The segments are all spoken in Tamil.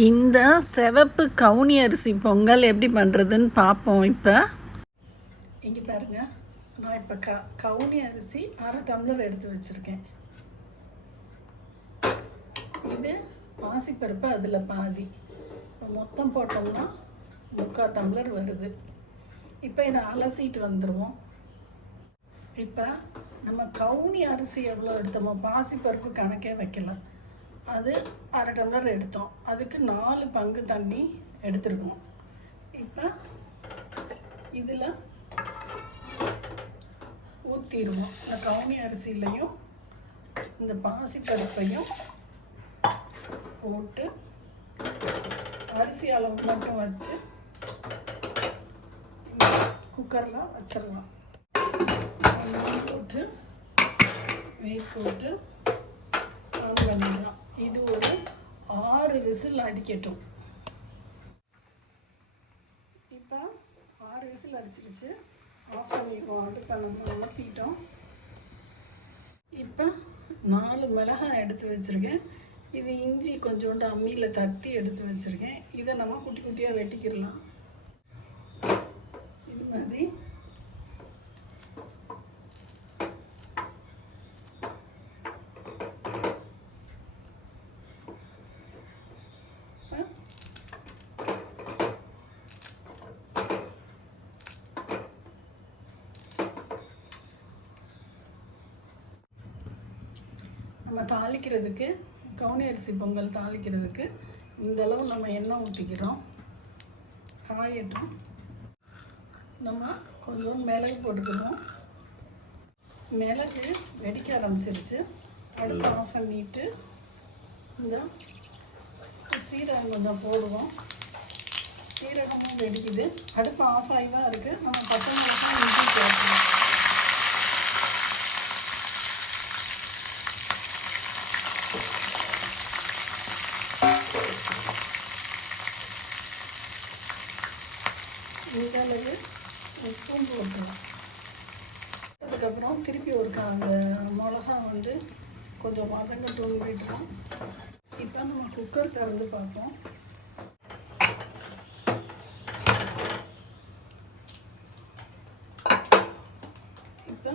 இந்த சிவப்பு கவுனி அரிசி பொங்கல் எப்படி பண்ணுறதுன்னு பார்ப்போம். இப்போ இங்கே பாருங்கள், நான் இப்போ கவுனி அரிசி 1/2 டம்ளர் எடுத்து வச்சுருக்கேன். இது பாசிப்பருப்பு அதில் பாதி, இப்போ மொத்தம் போட்டோம்னா 3/4 டம்ளர் வருது. இப்போ இதை அலசிட்டு வந்துடுவோம். இப்போ நம்ம கவுனி அரிசி எவ்வளோ எடுத்தோமோ, பாசிப்பருப்பு கணக்கே வைக்கலாம், அது 1/2 டம்ளர் எடுத்தோம். அதுக்கு 4 பங்கு தண்ணி எடுத்துருக்கோம். இப்போ இதில் ஊற்றிடுவோம். இந்த கவுனி அரிசியிலையும் இந்த பாசிப்பருப்பையும் போட்டு அரிசி அளவு மட்டும் வச்சு குக்கரில் வச்சிடலாம். போட்டு வெயிட் போட்டு ஆன் பண்ணிடலாம். இது ஒரு 6 விசில் அடிக்கட்டும். இப்போ 6 விசில் அடிச்சிருச்சு. ஆஃப் பண்ணிடுவோம். அடுப்பை நம்ம ஆற்றிட்டோம். இப்போ 4 மிளகாய் எடுத்து வச்சுருக்கேன். இது இஞ்சி கொஞ்சோண்டு அம்மியில் தட்டி எடுத்து வச்சுருக்கேன். இதை நம்ம குட்டி குட்டியாக வெட்டிக்கிடலாம். இது மாதிரி நம்ம தாளிக்கிறதுக்கு, கவுனி அரிசி பொங்கல் தாளிக்கிறதுக்கு இந்தளவு நம்ம எண்ணெய் ஊற்றிக்கிறோம். காயட்டும். நம்ம கொஞ்சம் மிளகு போட்டுக்கிறோம். மிளகு வெடிக்க ஆரம்பிச்சிருச்சு. அடுப்பு ஆஃப் பண்ணிவிட்டு இந்த சீரகம் கொஞ்சம் போடுவோம். சீரகமும் வெடிக்குது. அடுப்பு ஆஃப் ஆகி தான் இருக்குது. நம்ம பச்சை மிளகாய் இஞ்சி சேர்த்துக்கலாம். இந்த அளவு உப்பும் போட்டுக்கலாம். அதுக்கப்புறம் திருப்பி அந்த மிளகா கொஞ்சம் வதங்கட்டும் விட்டுருவோம். இப்போ நம்ம குக்கர் திறந்து பார்ப்போம். இப்போ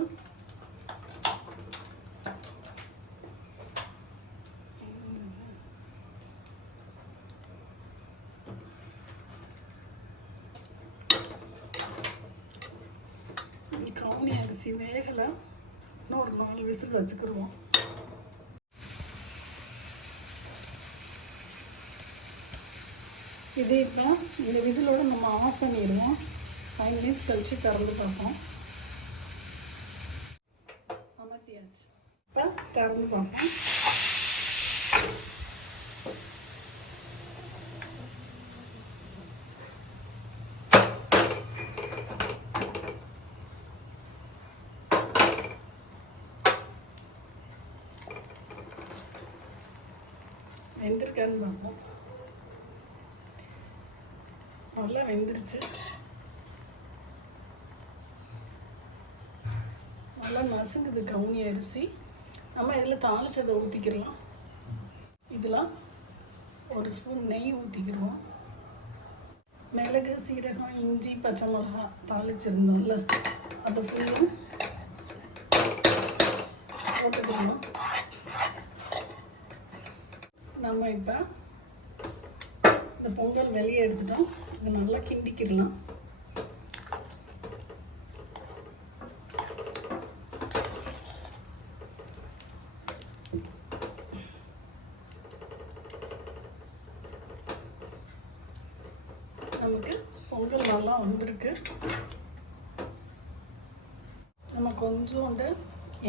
கவுனி அரிசி வேகலை. இன்னும் ஒரு 4 விசில் வச்சுக்கிடுவோம். இது இப்போ இந்த விசிலோடு நம்ம ஆஃப் பண்ணிடுவோம். 5 மினிட்ஸ் கழிச்சு திறந்து பார்ப்போம். அமர்த்தியாச்சு. இப்போ திறந்து பார்ப்போம். வெந்திருக்கான்னு பார்ப்போம். நல்லா வெந்துருச்சு. நல்லா நசுங்குது கவுனி அரிசி. நம்ம இதில் தாளிச்சதை ஊற்றிக்கிடலாம். இதில் 1 ஸ்பூன் நெய் ஊற்றிக்கிடுவோம். மிளகு, சீரகம், இஞ்சி, பச்சை மிளகா தாளிச்சிருந்தோம்ல, அதை ஃபுல்லும் போட்டுக்கணும். நம்ம இப்போ இந்த பொங்கல் வெளியே எடுத்துட்டோம். இதை நல்லா கிண்டிக்கிடலாம். நமக்கு பொங்கல் நல்லா வந்திருக்கு. நம்ம கொஞ்சோண்டு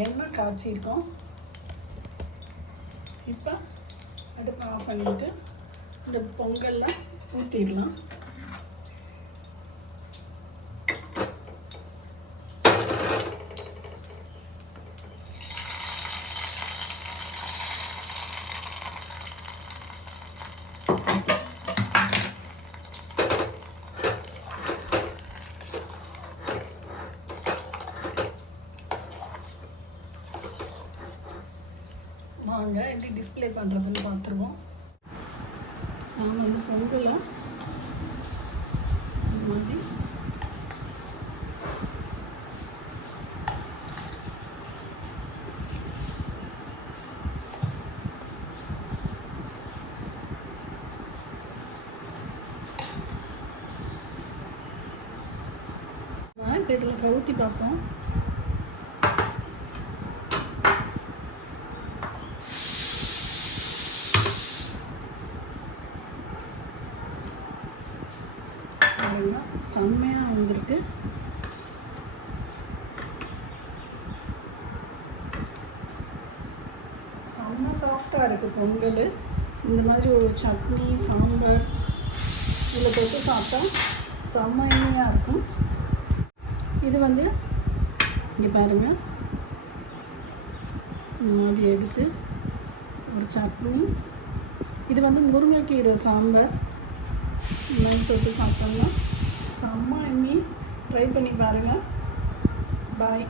எண்ணெய் காய்ச்சிருக்கோம். இப்போ அடுப்பை ஆஃப் பண்ணிவிட்டு இந்த பொங்கலில் ஊற்றிடலாம். வாங்க எப்படி டிஸ்பிளே பண்ணுறதுன்னு பார்த்துருவோம். நான் வந்து பொங்கலை இந்த மாதிரி இப்போ இதில் கவுத்தி பார்ப்போம். செம்மையாக வந்திருக்கு. செம்ம சாஃப்டாக இருக்குது பொங்கல். இந்த மாதிரி ஒரு சட்னி சாம்பார் இதில் தொட்டு சாப்பிட்டா செம்மையாக இருக்கும். இது வந்து இங்கே பாருங்கள், இந்த மாதிரி எடுத்து ஒரு சட்னி. இது வந்து முருங்கைக்கீரை சாம்பார். இந்த மாதிரி தொட்டு சாப்பிட்டோம்னா செம்ம எண்ணி. ட்ரை பண்ணி பாருங்கள். பாய்.